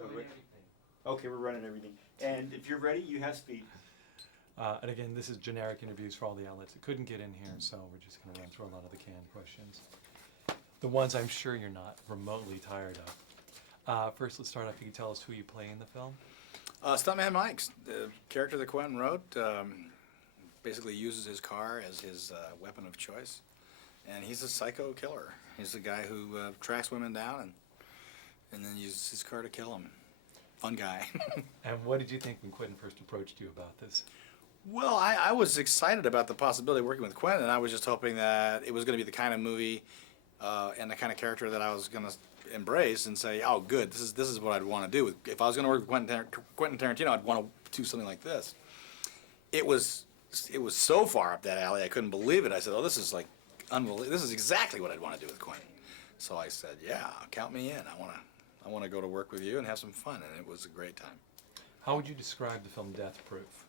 So okay, we're running everything. And if you're ready, you have speed. And again, this is generic interviews for all the outlets that couldn't get in here, so we're just going to run through a lot of the canned questions. The ones I'm sure you're not remotely tired of. First, let's start off. You can tell us who you play in the film. Stuntman Mike, the character that Quentin wrote, basically uses his car as his weapon of choice. And he's a psycho killer. He's the guy who tracks women down and then uses his car to kill them. Fun guy. And what did you think when Quentin first approached you about this? Well, I was excited about the possibility of working with Quentin, and I was just hoping that it was going to be the kind of movie and the kind of character that I was going to embrace and say, oh, good, this is what I'd want to do. If I was going to work with Quentin Tarantino, I'd want to do something like this. It was so far up that alley, I couldn't believe it. I said, oh, this is like unbelievable. This is exactly what I'd want to do with Quentin. So I said, yeah, count me in. I want to go to work with you and have some fun, and it was a great time. How would you describe the film Death Proof?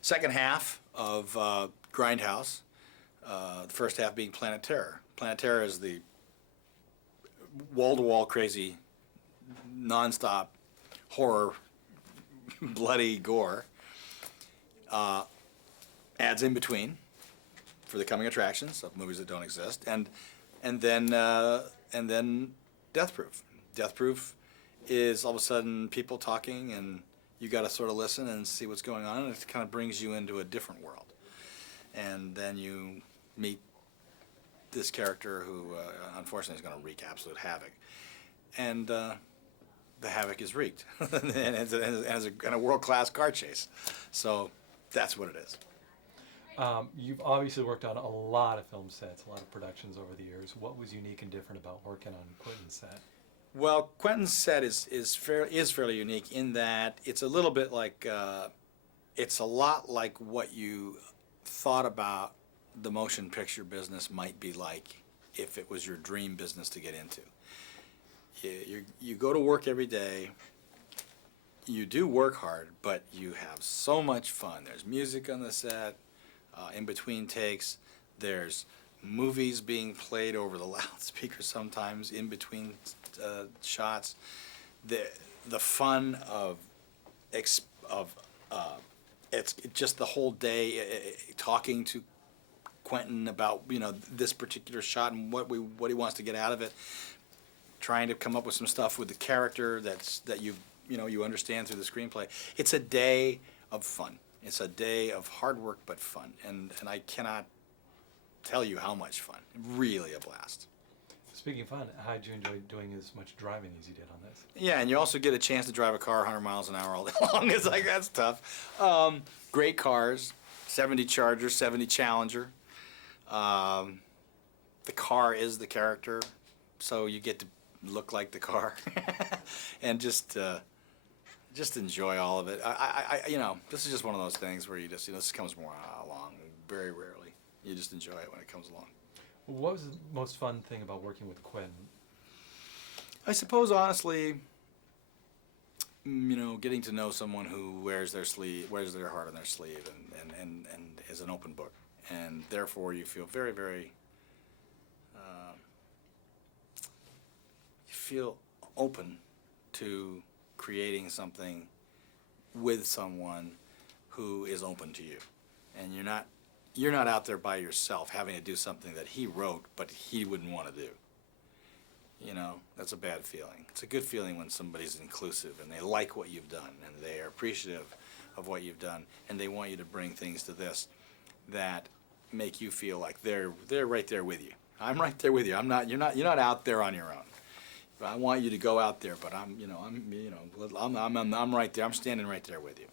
Second half of Grindhouse, the first half being Planet Terror. Planet Terror is the wall-to-wall crazy, non-stop horror, bloody gore. Adds in between for the coming attractions of movies that don't exist, and then Death Proof. Death Proof is all of a sudden people talking, and you got to sort of listen and see what's going on, and it kind of brings you into a different world. And then you meet this character who, unfortunately, is going to wreak absolute havoc. And the havoc is wreaked, and it's a world-class car chase. So that's what it is. You've obviously worked on a lot of film sets, a lot of productions over the years. What was unique and different about working on Quentin's set? Well, Quentin's set is fairly unique in that it's a little bit like, it's a lot like what you thought about the motion picture business might be like if it was your dream business to get into. You go to work every day, you do work hard, but you have so much fun. There's music on the set, in between takes, there's movies being played over the loudspeaker sometimes in between shots. The fun of it's just the whole day talking to Quentin about this particular shot and what he wants to get out of it, trying to come up with some stuff with the character that you understand through the screenplay. It's a day of fun. It's a day of hard work but fun, and I cannot tell you how much fun. Really a blast. Speaking of fun, how did you enjoy doing as much driving as you did on this? Yeah, and you also get a chance to drive a car 100 miles an hour all day long. It's like, that's tough. Great cars, 70 Charger, 70 Challenger. The car is the character, so you get to look like the car, and just enjoy all of it. This is just one of those things where you just, this comes more along very rarely. You just enjoy it when it comes along. What was the most fun thing about working with Quentin? I suppose, honestly, getting to know someone who wears their heart on their sleeve and is an open book, and therefore you feel very, very, you feel open to creating something with someone who is open to you, and you're not out there by yourself having to do something that he wrote but he wouldn't want to do. That's a bad feeling. It's a good feeling when somebody's inclusive and they like what you've done and they are appreciative of what you've done, and they want you to bring things to this that make you feel like they're right there with you. I'm right there with you. You're not out there on your own. I want you to go out there, but I'm right there. I'm standing right there with you.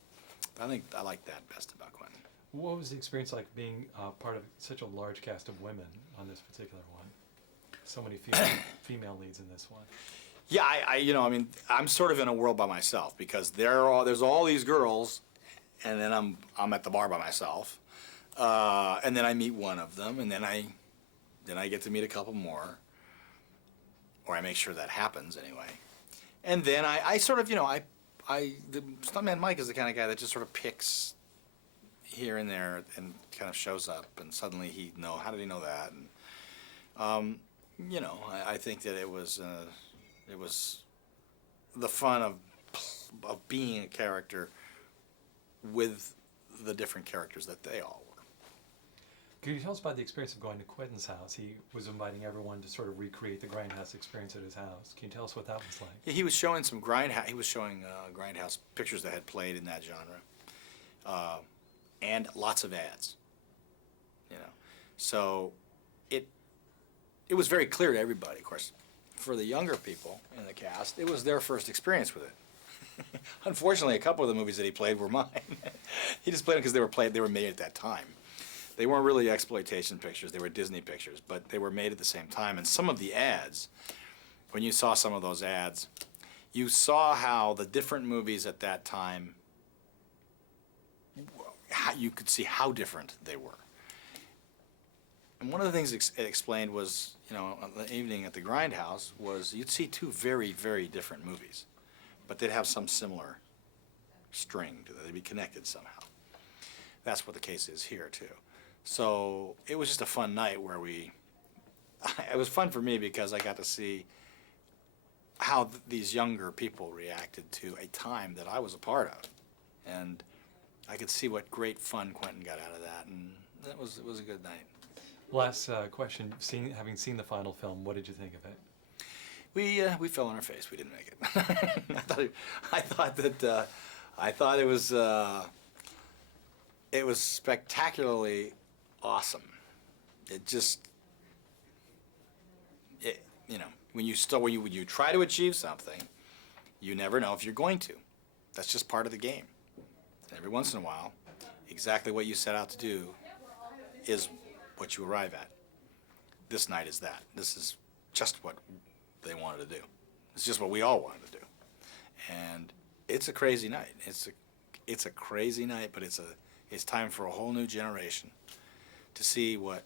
I think I like that best about Quentin. What was the experience like being part of such a large cast of women on this particular one? So many female leads in this one. Yeah, I'm sort of in a world by myself because there's all these girls, and then I'm at the bar by myself, and then I meet one of them, and then I get to meet a couple more. Or I make sure that happens anyway. And then I sort of, the Stuntman Mike is the kind of guy that just sort of picks here and there and kind of shows up, and suddenly how did he know that? And, I think that it was the fun of being a character with the different characters that they all were. Could you tell us about the experience of going to Quentin's house? He was inviting everyone to sort of recreate the Grindhouse experience at his house. Can you tell us what that was like? He was showing some Grindhouse. He was showing Grindhouse pictures that had played in that genre, and lots of ads. You know, so it was very clear to everybody. Of course, for the younger people in the cast, it was their first experience with it. Unfortunately, a couple of the movies that he played were mine. He just played them because they were made at that time. They weren't really exploitation pictures; they were Disney pictures, but they were made at the same time. And some of the ads, when you saw some of those ads, you saw how the different movies at that time, how you could see how different they were. And one of the things it explained was, you know, on the evening at the Grindhouse was you'd see two very, very different movies, but they'd have some similar string to them. They'd be connected somehow. That's what the case is here, too. So it was just a fun night where it was fun for me because I got to see how these younger people reacted to a time that I was a part of. And I could see what great fun Quentin got out of that, and it was a good night. Last question, having seen the final film, what did you think of it? We fell on our face. We didn't make it. I thought it was spectacularly awesome. You know, when you try to achieve something, you never know if you're going to. That's just part of the game. And every once in a while, exactly what you set out to do is what you arrive at. This night is that. This is just what they wanted to do. It's just what we all wanted to do. And it's a crazy night. It's a crazy night, but it's time for a whole new generation to see what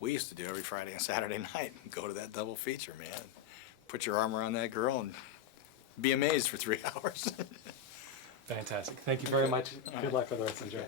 we used to do every Friday and Saturday night. Go to that double feature, man. Put your arm around that girl and be amazed for 3 hours. Fantastic. Thank you very much. Good luck for the rest of the journey.